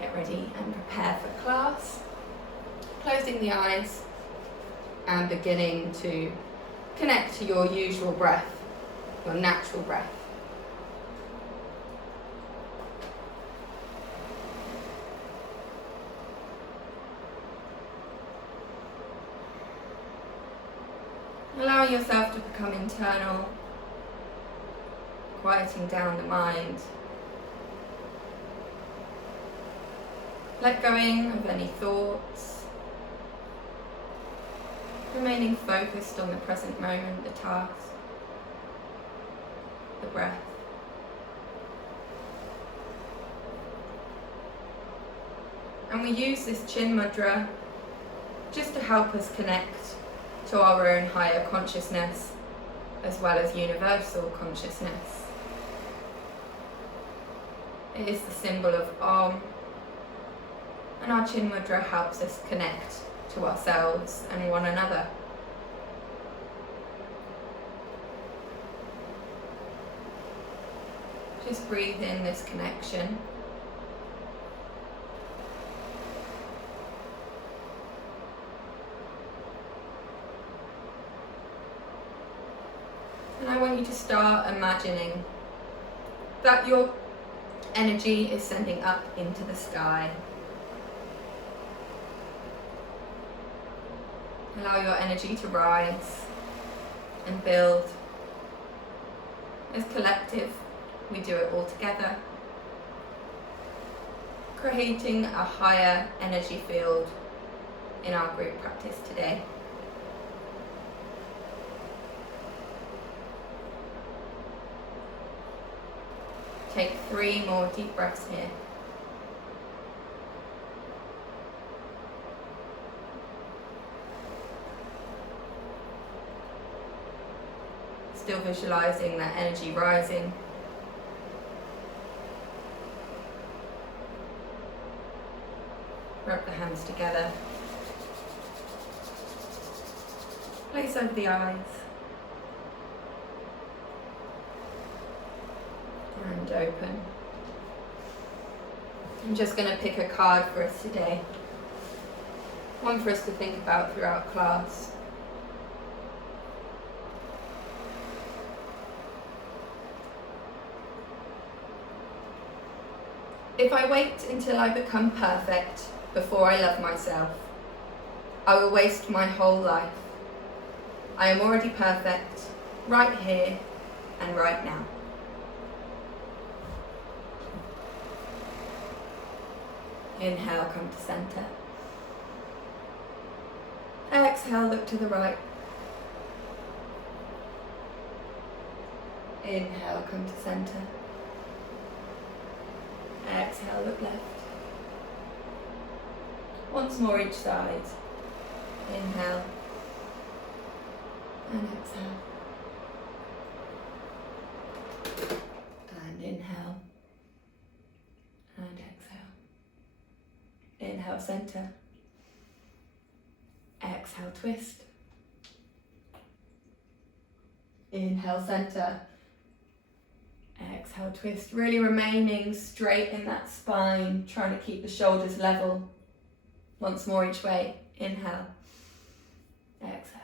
Get ready and prepare for class. Closing the eyes and beginning to connect to your usual breath, your natural breath. Allowing yourself to become internal, quieting down the mind. Let going of any thoughts, remaining focused on the present moment, the task, the breath. And we use this chin mudra just to help us connect to our own higher consciousness as well as universal consciousness. It is the symbol of Om, and our chin mudra helps us connect to ourselves and one another. Just breathe in this connection. And I want you to start imagining that your energy is sending up into the sky. Allow your energy to rise and build. As collective, we do it all together, creating a higher energy field in our group practice today. Take 3 more deep breaths here. Still visualizing that energy rising. Rub the hands together. Place over the eyes. And open. I'm just going to pick a card for us today. One for us to think about throughout class. If I wait until I become perfect before I love myself, I will waste my whole life. I am already perfect, right here and right now. Inhale, come to center. Exhale, look to the right. Inhale, come to center. Exhale, look left. Once more each side. Inhale and exhale. And inhale and exhale. Inhale, center. Exhale, twist. Inhale, center. Exhale, twist. Really remaining straight in that spine, trying to keep the shoulders level. Once more each way. Inhale. Exhale.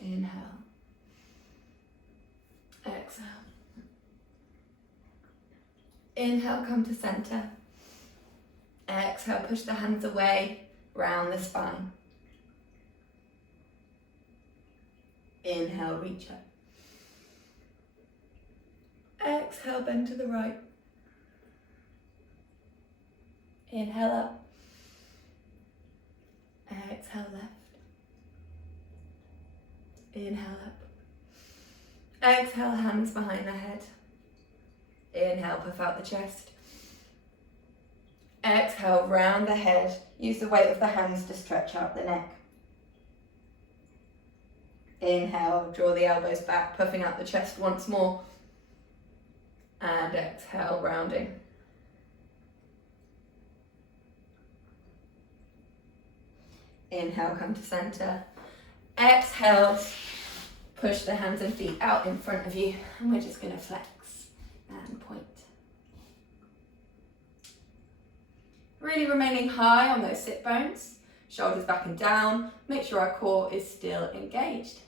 Inhale. Exhale. Inhale, come to center. Exhale, push the hands away, round the spine. Inhale, reach up. Exhale, bend to the right. Inhale up. Exhale, left. Inhale up. Exhale, hands behind the head. Inhale, puff out the chest. Exhale, round the head. Use the weight of the hands to stretch out the neck. Inhale, draw the elbows back, puffing out the chest once more. And exhale, rounding. Inhale, come to center. Exhale, push the hands and feet out in front of you. And we're just going to flex and point. Really remaining high on those sit bones, shoulders back and down. Make sure our core is still engaged.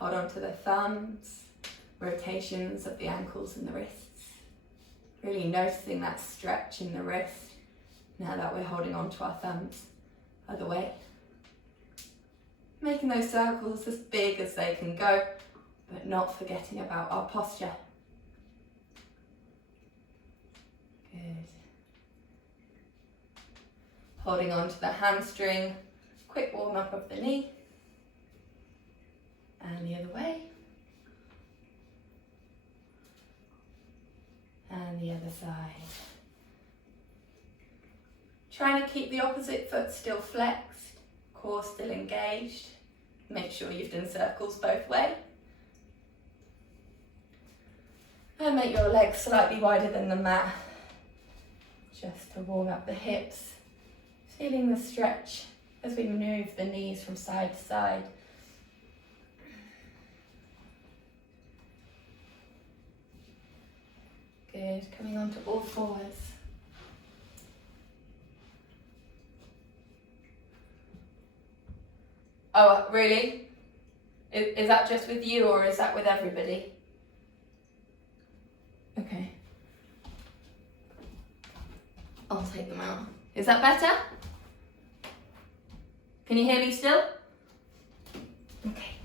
Hold on to the thumbs, rotations of the ankles and the wrists. Really noticing that stretch in the wrist now that we're holding on to our thumbs. Other way. Making those circles as big as they can go, but not forgetting about our posture. Good. Holding on to the hamstring, quick warm up of the knee. And the other way. And the other side. Trying to keep the opposite foot still flexed, core still engaged. Make sure you've done circles both ways. And make your legs slightly wider than the mat, just to warm up the hips. Feeling the stretch as we move the knees from side to side. Good, coming onto all fours. Oh, really? Is that just with you or is that with everybody? Okay. I'll take them out. Is that better? Can you hear me still? Okay.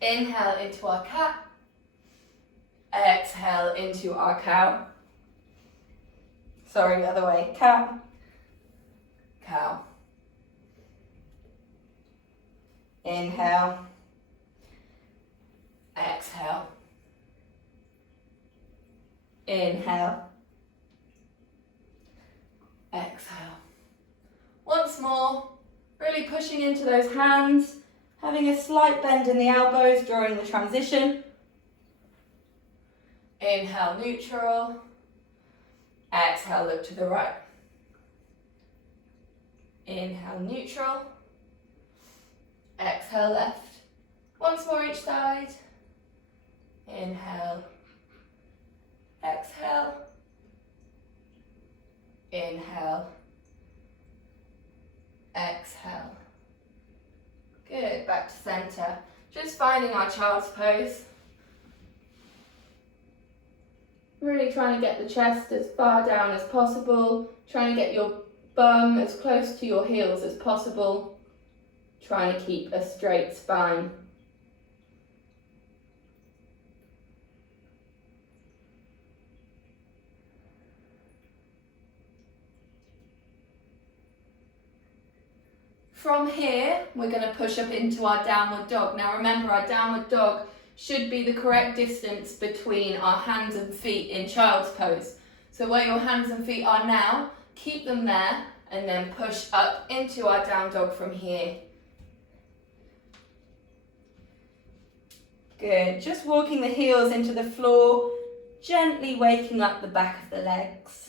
Inhale into our cat. Exhale into our cow. Sorry, the other way. Cat. Cow. Inhale. Exhale. Inhale. Exhale. Once more, really pushing into those hands, having a slight bend in the elbows during the transition. Inhale, neutral. Exhale, look to the right. Inhale, neutral. Exhale, left. Once more each side. Inhale. Exhale. Inhale. Exhale. Good, back to center. Just finding our child's pose. Really trying to get the chest as far down as possible. Trying to get your bum as close to your heels as possible. Trying to keep a straight spine. From here, we're going to push up into our downward dog. Now remember, our downward dog should be the correct distance between our hands and feet in child's pose. So where your hands and feet are now, keep them there and then push up into our down dog from here. Good, just walking the heels into the floor, gently waking up the back of the legs.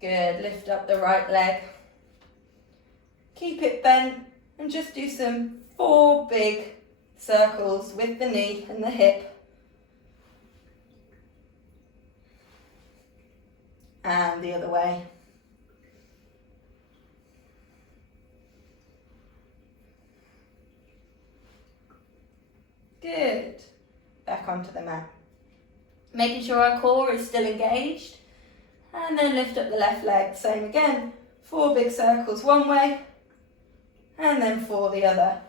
Good, lift up the right leg. Keep it bent and just do some 4 big circles with the knee and the hip. And the other way. Good. Back onto the mat. Making sure our core is still engaged. And then lift up the left leg. Same again. 4 big circles one way. And then 4 the other.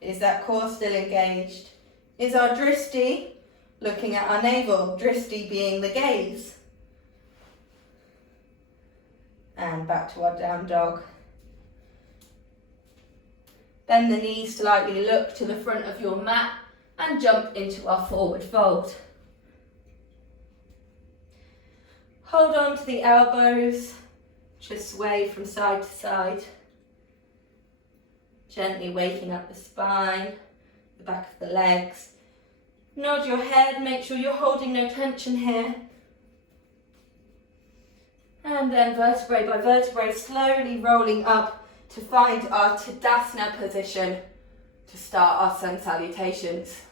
Is that core still engaged? Is our drishti looking at our navel? Drishti being the gaze. And back to our down dog. Bend the knees slightly, look to the front of your mat and jump into our forward fold. Hold on to the elbows, just sway from side to side. Gently waking up the spine, the back of the legs. Nod your head, make sure you're holding no tension here. And then vertebrae by vertebrae, slowly rolling up to find our Tadasana position to start our sun salutations.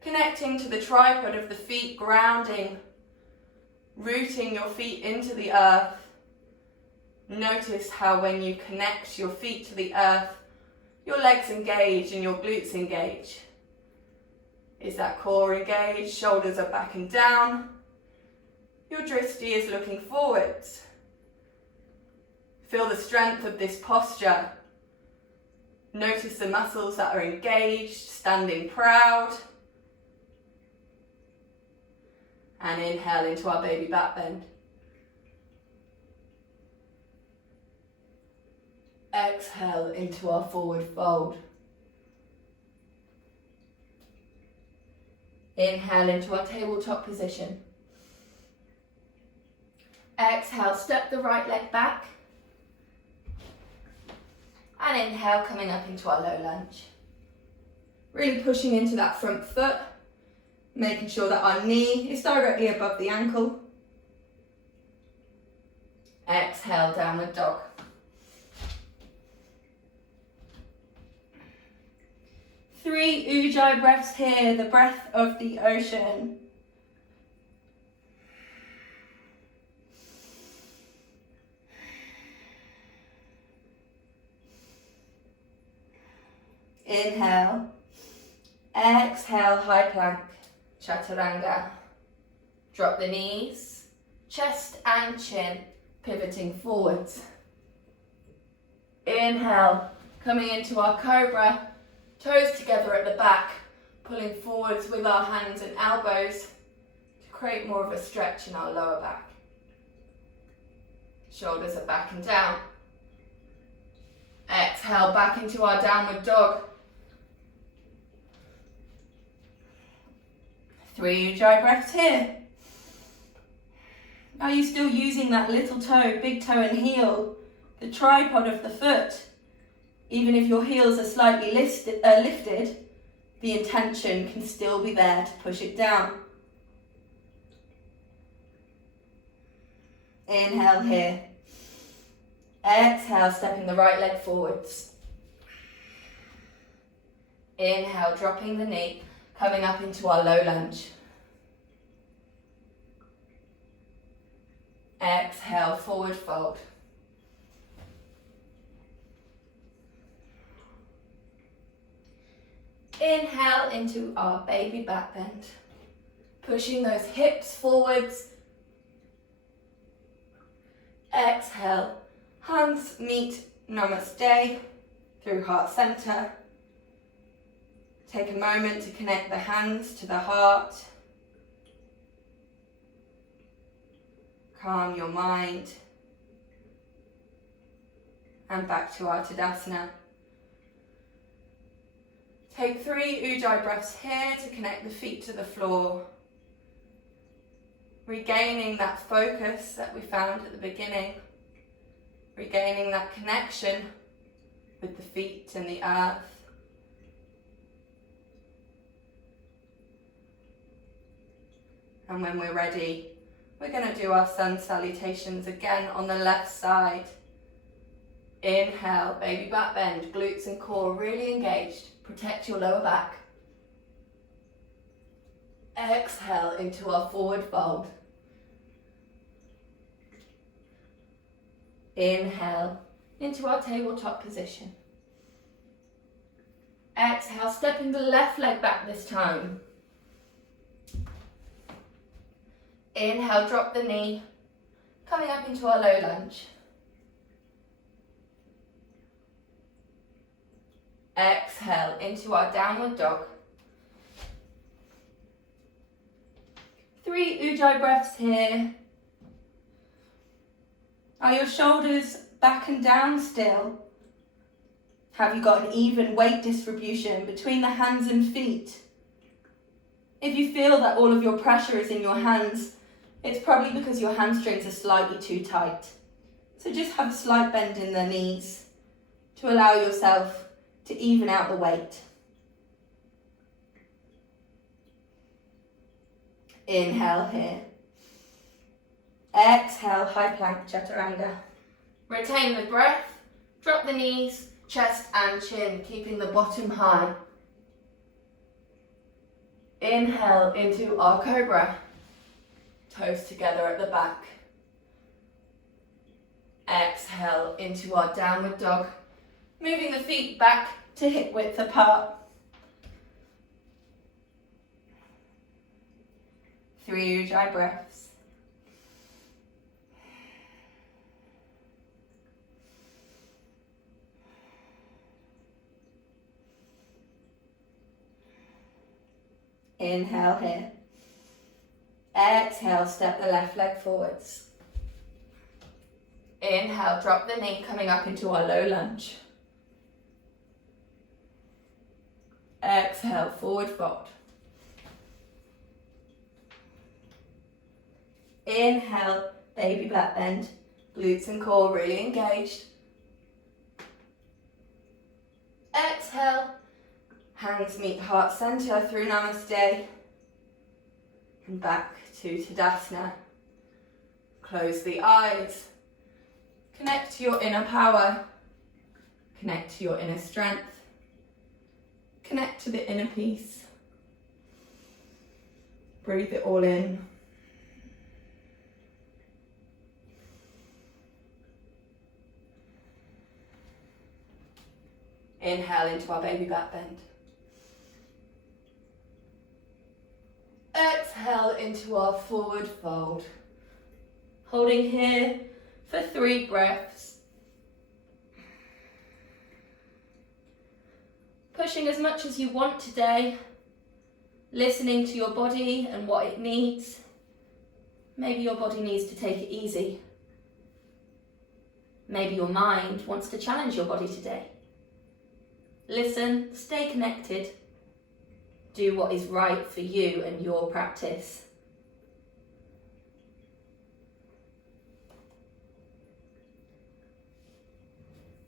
Connecting to the tripod of the feet, grounding, rooting your feet into the earth. Notice how when you connect your feet to the earth, your legs engage and your glutes engage. Is that core engaged? Shoulders are back and down. Your drishti is looking forwards. Feel the strength of this posture. Notice the muscles that are engaged, standing proud. And inhale into our baby back bend. Exhale into our forward fold. Inhale into our tabletop position. Exhale, step the right leg back. And inhale, coming up into our low lunge. Really pushing into that front foot, making sure that our knee is directly above the ankle. Exhale, downward dog. Three Ujjayi breaths here, the breath of the ocean. Inhale. Exhale, high plank, chaturanga. Drop the knees, chest and chin, pivoting forwards. Inhale, coming into our cobra, toes together at the back, pulling forwards with our hands and elbows to create more of a stretch in our lower back. Shoulders are back and down. Exhale, back into our downward dog. 3 Ujjayi breaths here. Are you still using that little toe, big toe and heel, the tripod of the foot? Even if your heels are slightly lifted, the intention can still be there to push it down. Inhale here. Exhale, stepping the right leg forwards. Inhale, dropping the knee, coming up into our low lunge. Exhale, forward fold. Inhale into our baby back bend. Pushing those hips forwards. Exhale, hands meet namaste through heart center. Take a moment to connect the hands to the heart. Calm your mind. And back to our Tadasana. Take 3 Ujjayi breaths here to connect the feet to the floor. Regaining that focus that we found at the beginning. Regaining that connection with the feet and the earth. And when we're ready, we're going to do our sun salutations again on the left side. Inhale, baby back bend, glutes and core really engaged. Protect your lower back. Exhale into our forward fold. Inhale into our tabletop position. Exhale, stepping the left leg back this time. Inhale, drop the knee, coming up into our low lunge. Exhale into our downward dog. 3 Ujjayi breaths here. Are your shoulders back and down still? Have you got an even weight distribution between the hands and feet? If you feel that all of your pressure is in your hands, it's probably because your hamstrings are slightly too tight. So just have a slight bend in the knees to allow yourself to even out the weight. Inhale here. Exhale, high plank, chaturanga. Retain the breath. Drop the knees, chest and chin, keeping the bottom high. Inhale into our cobra. Toes together at the back. Exhale into our downward dog. Moving the feet back to hip width apart. 3 ujjayi breaths. Inhale here. Exhale, step the left leg forwards. Inhale, drop the knee, coming up into our low lunge. Exhale, forward fold. Inhale, baby back bend. Glutes and core really engaged. Exhale, hands meet heart center through Namaste. And back to Tadasana. Close the eyes. Connect to your inner power. Connect to your inner strength. Connect to the inner peace. Breathe it all in. Inhale into our baby back bend. Exhale into our forward fold. Holding here for 3 breaths. Pushing as much as you want today. Listening to your body and what it needs. Maybe your body needs to take it easy. Maybe your mind wants to challenge your body today. Listen, stay connected. Do what is right for you and your practice.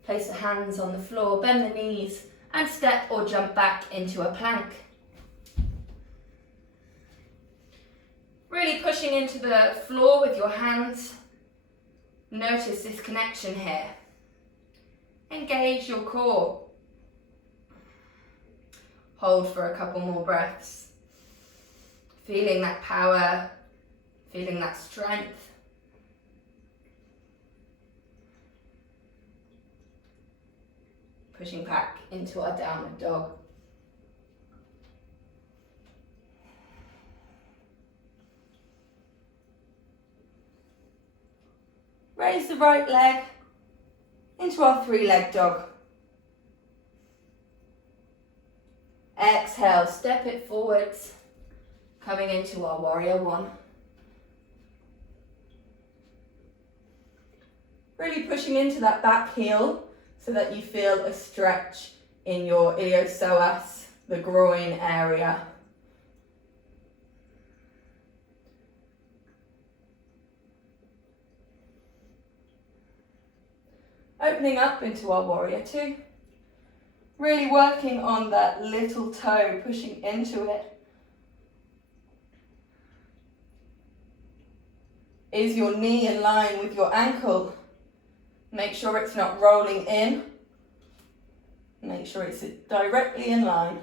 Place the hands on the floor, bend the knees, and step or jump back into a plank. Really pushing into the floor with your hands. Notice this connection here. Engage your core. Hold for a couple more breaths. Feeling that power, feeling that strength. Pushing back into our downward dog. Raise the right leg into our 3-leg dog. Exhale, step it forwards, coming into our warrior 1. Really pushing into that back heel so that you feel a stretch in your iliopsoas, the groin area. Opening up into our warrior 2. Really working on that little toe, pushing into it. Is your knee in line with your ankle? Make sure it's not rolling in. Make sure it's directly in line.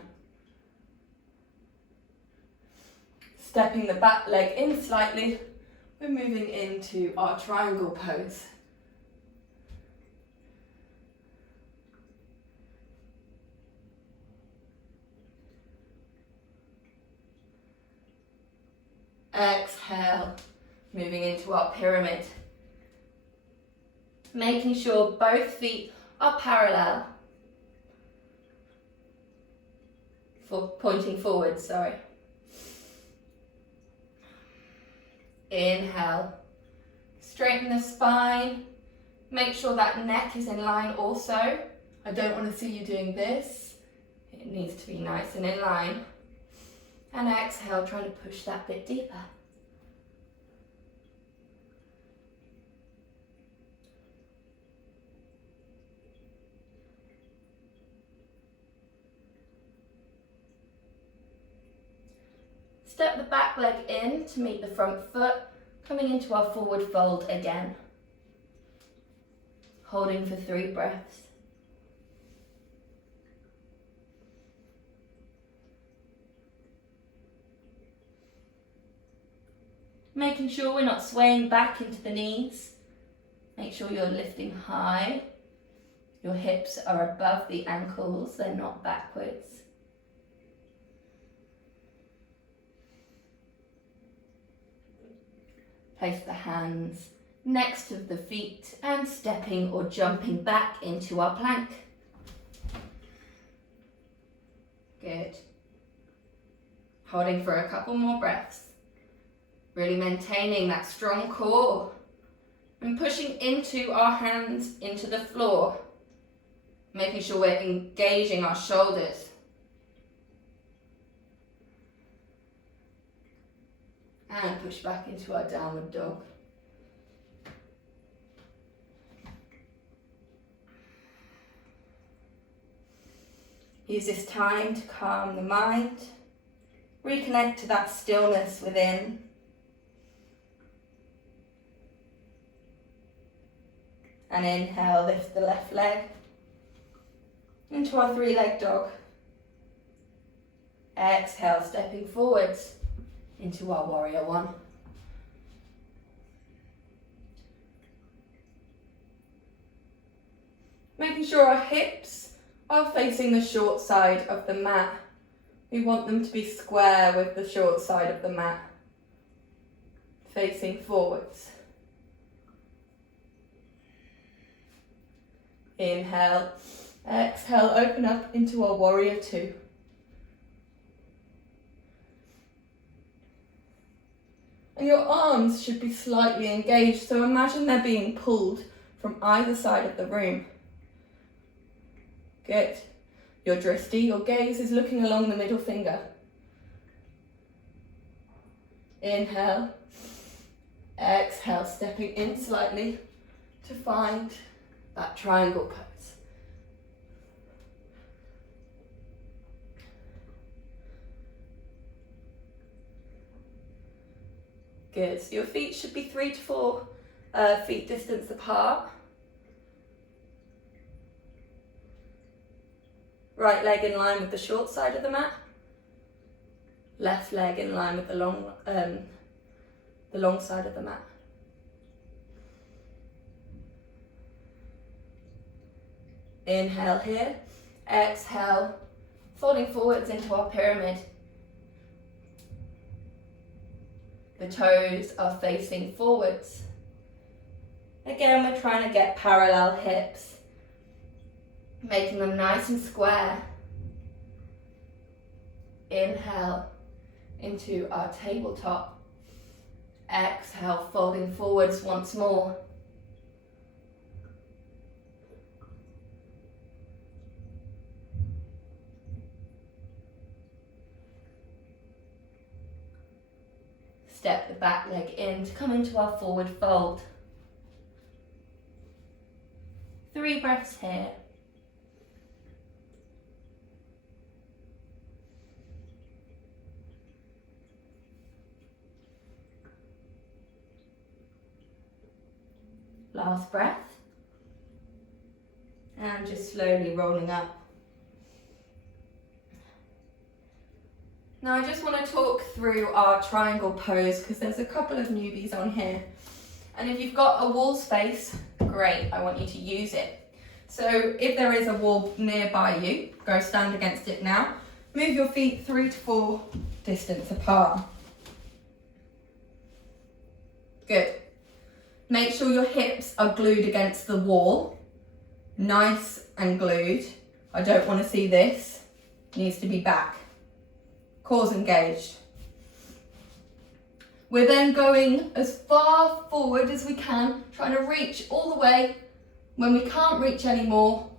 Stepping the back leg in slightly, we're moving into our triangle pose. Exhale, moving into our pyramid. Making sure both feet are parallel. Pointing forward, sorry. Inhale. Straighten the spine. Make sure that neck is in line also. I don't want to see you doing this. It needs to be nice and in line. And exhale, trying to push that bit deeper. Step the back leg in to meet the front foot, coming into our forward fold again. Holding for 3 breaths. Making sure we're not swaying back into the knees. Make sure you're lifting high. Your hips are above the ankles, they're not backwards. Place the hands next to the feet and stepping or jumping back into our plank. Good. Holding for a couple more breaths. Really maintaining that strong core and pushing into our hands into the floor. Making sure we're engaging our shoulders. And push back into our downward dog. Use this time to calm the mind, reconnect to that stillness within. And inhale, lift the left leg into our 3-leg dog. Exhale, stepping forwards into our warrior 1. Making sure our hips are facing the short side of the mat. We want them to be square with the short side of the mat, facing forwards. Inhale, exhale, open up into our warrior 2. And your arms should be slightly engaged, so imagine they're being pulled from either side of the room. Good. Your drishti, your gaze is looking along the middle finger. Inhale, exhale, stepping in slightly to find that triangle pose. Good, so your feet should be 3 to 4 feet distance apart. Right leg in line with the short side of the mat. Left leg in line with the long side of the mat. Inhale here, exhale, folding forwards into our pyramid. The toes are facing forwards. Again, we're trying to get parallel hips, making them nice and square. Inhale into our tabletop. Exhale, folding forwards once more. Step the back leg in to come into our forward fold. 3 breaths here. Last breath. And just slowly rolling up. Now I just want to talk through our triangle pose because there's a couple of newbies on here. And if you've got a wall space, great, I want you to use it. So if there is a wall nearby you, go stand against it now. Move your feet 3 to 4 distance apart. Good. Make sure your hips are glued against the wall. Nice and glued. I don't want to see this. It needs to be back. Cores engaged. We're then going as far forward as we can, trying to reach all the way. When we can't reach anymore,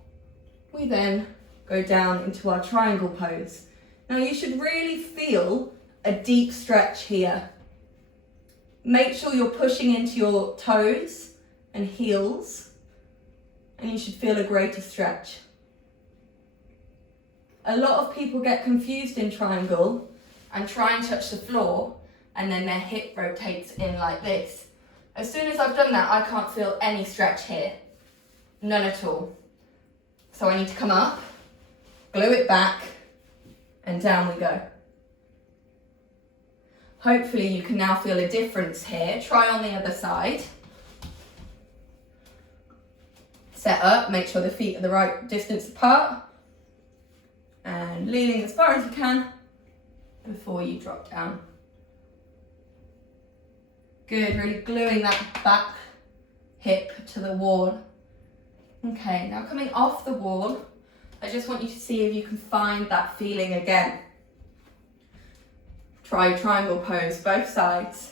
we then go down into our triangle pose. Now you should really feel a deep stretch here. Make sure you're pushing into your toes and heels, and you should feel a greater stretch. A lot of people get confused in triangle and try and touch the floor, and then their hip rotates in like this. As soon as I've done that, I can't feel any stretch here. None at all. So I need to come up, glue it back, and down we go. Hopefully you can now feel a difference here. Try on the other side. Set up, make sure the feet are the right distance apart, and leaning as far as you can before you drop down. Good, really gluing that back hip to the wall. Okay, now coming off the wall, I just want you to see if you can find that feeling again. Try triangle pose, both sides.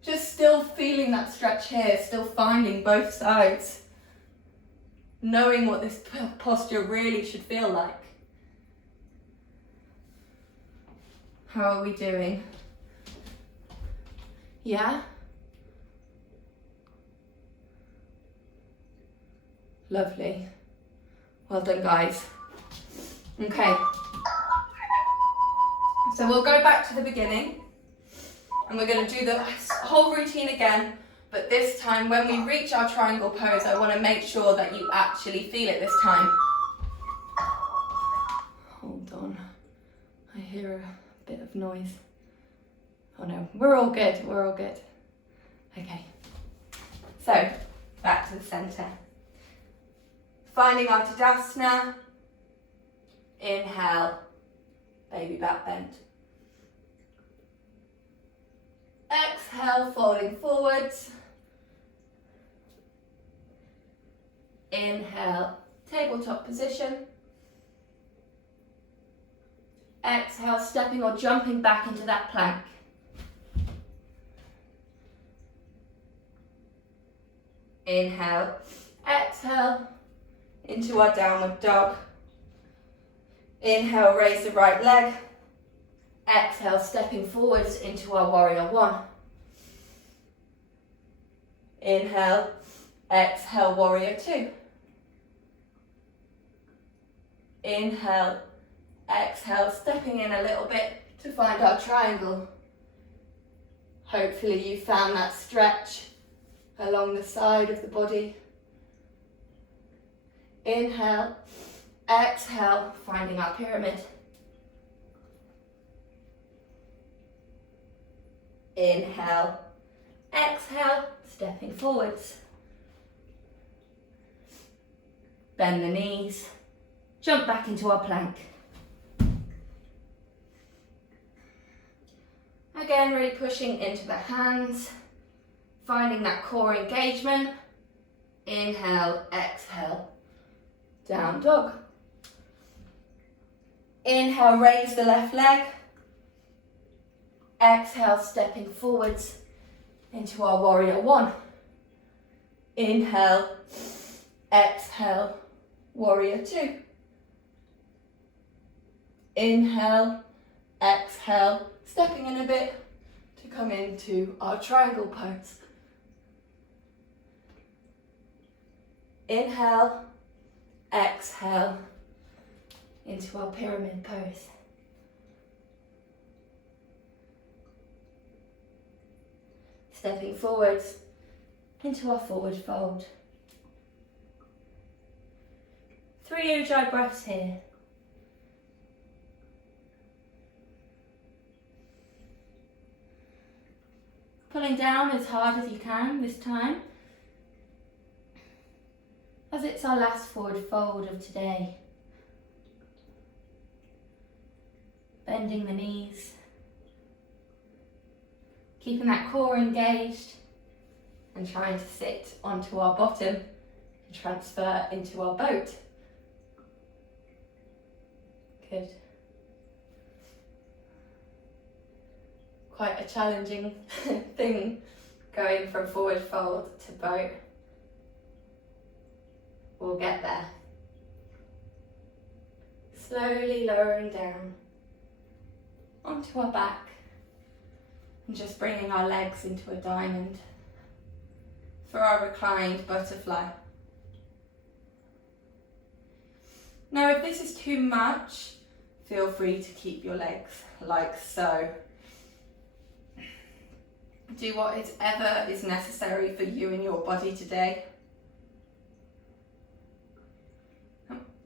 Just still feeling that stretch here, still finding both sides. Knowing what this posture really should feel like. How are we doing? Yeah? Lovely. Well done, guys. Okay. So we'll go back to the beginning and we're going to do the whole routine again, but this time when we reach our triangle pose, I want to make sure that you actually feel it this time. Hold on. I hear a bit of noise. Oh no, we're all good, we're all good. Okay. So, back to the center. Finding our Tadasana. Inhale, baby back bend. Exhale, folding forwards. Inhale, tabletop position. Exhale, stepping or jumping back into that plank. Inhale, exhale, into our downward dog. Inhale, raise the right leg. Exhale, stepping forwards into our warrior one. Inhale, exhale, warrior two. Inhale, exhale, stepping in a little bit to find our triangle. Hopefully you found that stretch along the side of the body. Inhale, exhale, finding our pyramid. Inhale, exhale, stepping forwards. Bend the knees, jump back into our plank. Again, really pushing into the hands, finding that core engagement. Inhale, exhale, down dog. Inhale, raise the left leg. Exhale, stepping forwards into our warrior one. Inhale, exhale, warrior two. Inhale, exhale, stepping in a bit to come into our triangle pose. Inhale, exhale, into our pyramid pose. Stepping forwards into our forward fold. 3 ujjayi breaths here. Pulling down as hard as you can this time, as it's our last forward fold of today. Bending the knees, keeping that core engaged and trying to sit onto our bottom and transfer into our boat. Good. Quite a challenging thing going from forward fold to boat. We'll get there. Slowly lowering down onto our back and just bringing our legs into a diamond for our reclined butterfly. Now if this is too much, Feel free to keep your legs like so. Do whatever is necessary for you and your body today.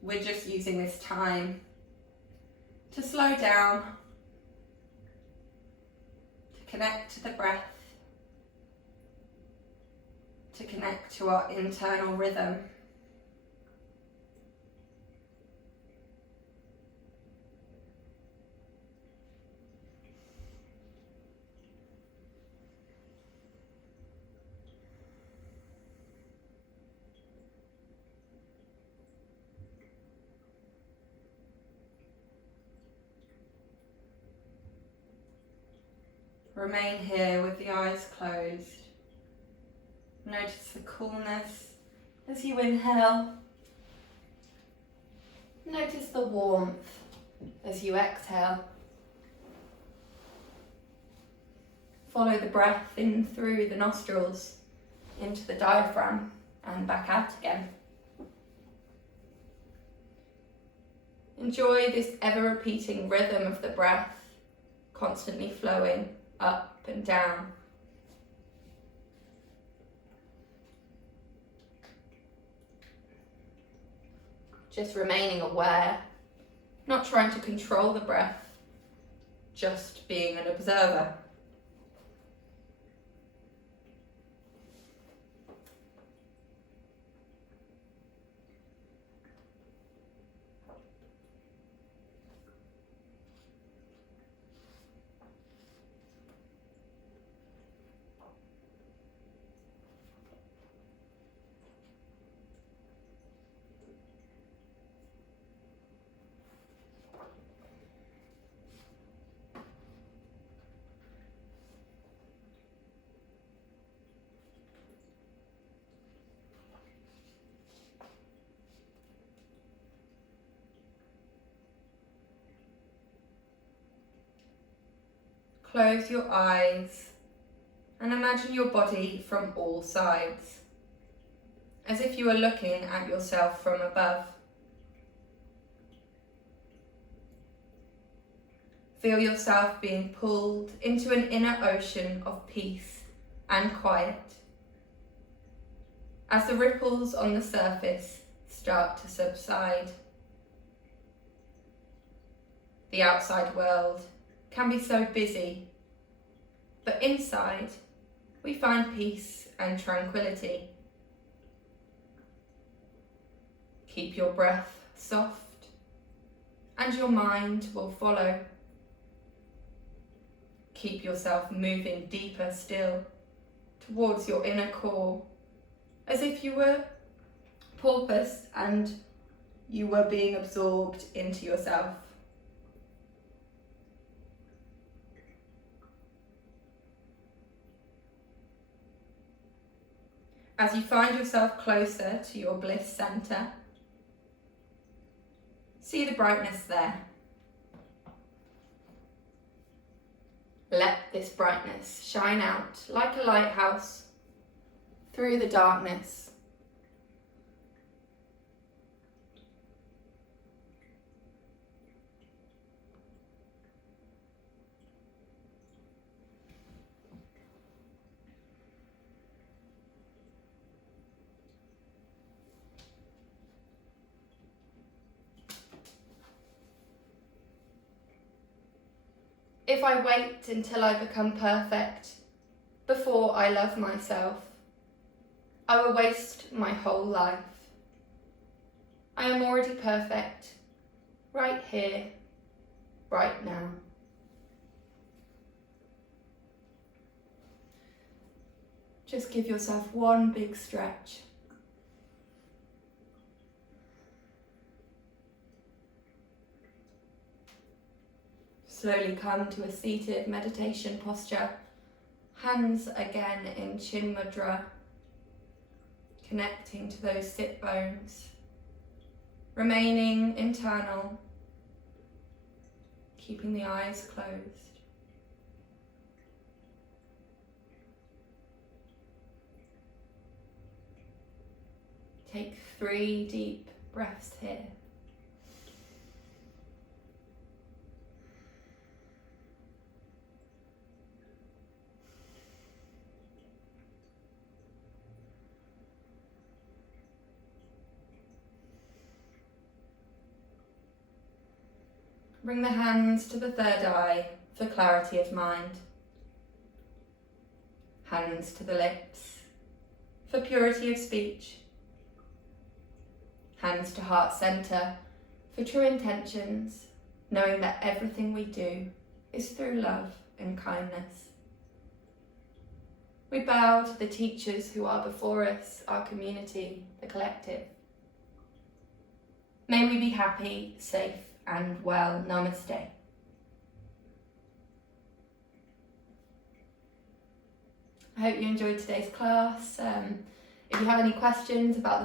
We're just using this time to slow down, to connect to the breath, to connect to our internal rhythm. Remain here with the eyes closed. Notice the coolness as you inhale. Notice the warmth as you exhale. Follow the breath in through the nostrils, into the diaphragm and back out again. Enjoy this ever-repeating rhythm of the breath, constantly flowing up and down. Just remaining aware, not trying to control the breath, just being an observer. Close your eyes and imagine your body from all sides, as if you were looking at yourself from above. Feel yourself being pulled into an inner ocean of peace and quiet, as the ripples on the surface start to subside. The outside world can be so busy, but inside we find peace and tranquility. Keep your breath soft and your mind will follow. Keep yourself moving deeper still towards your inner core, as if you were porpoise and you were being absorbed into yourself. As you find yourself closer to your bliss center, see the brightness there. Let this brightness shine out like a lighthouse through the darkness. If I wait until I become perfect before I love myself, I will waste my whole life. I am already perfect, right here, right now. Just give yourself one big stretch. Slowly come to a seated meditation posture. Hands again in chin mudra, connecting to those sit bones. Remaining internal, keeping the eyes closed. Take 3 deep breaths here. Bring the hands to the third eye for clarity of mind. Hands to the lips for purity of speech. Hands to heart centre for true intentions, knowing that everything we do is through love and kindness. We bow to the teachers who are before us, our community, the collective. May we be happy, safe and well. Namaste. I hope you enjoyed today's class. If you have any questions about the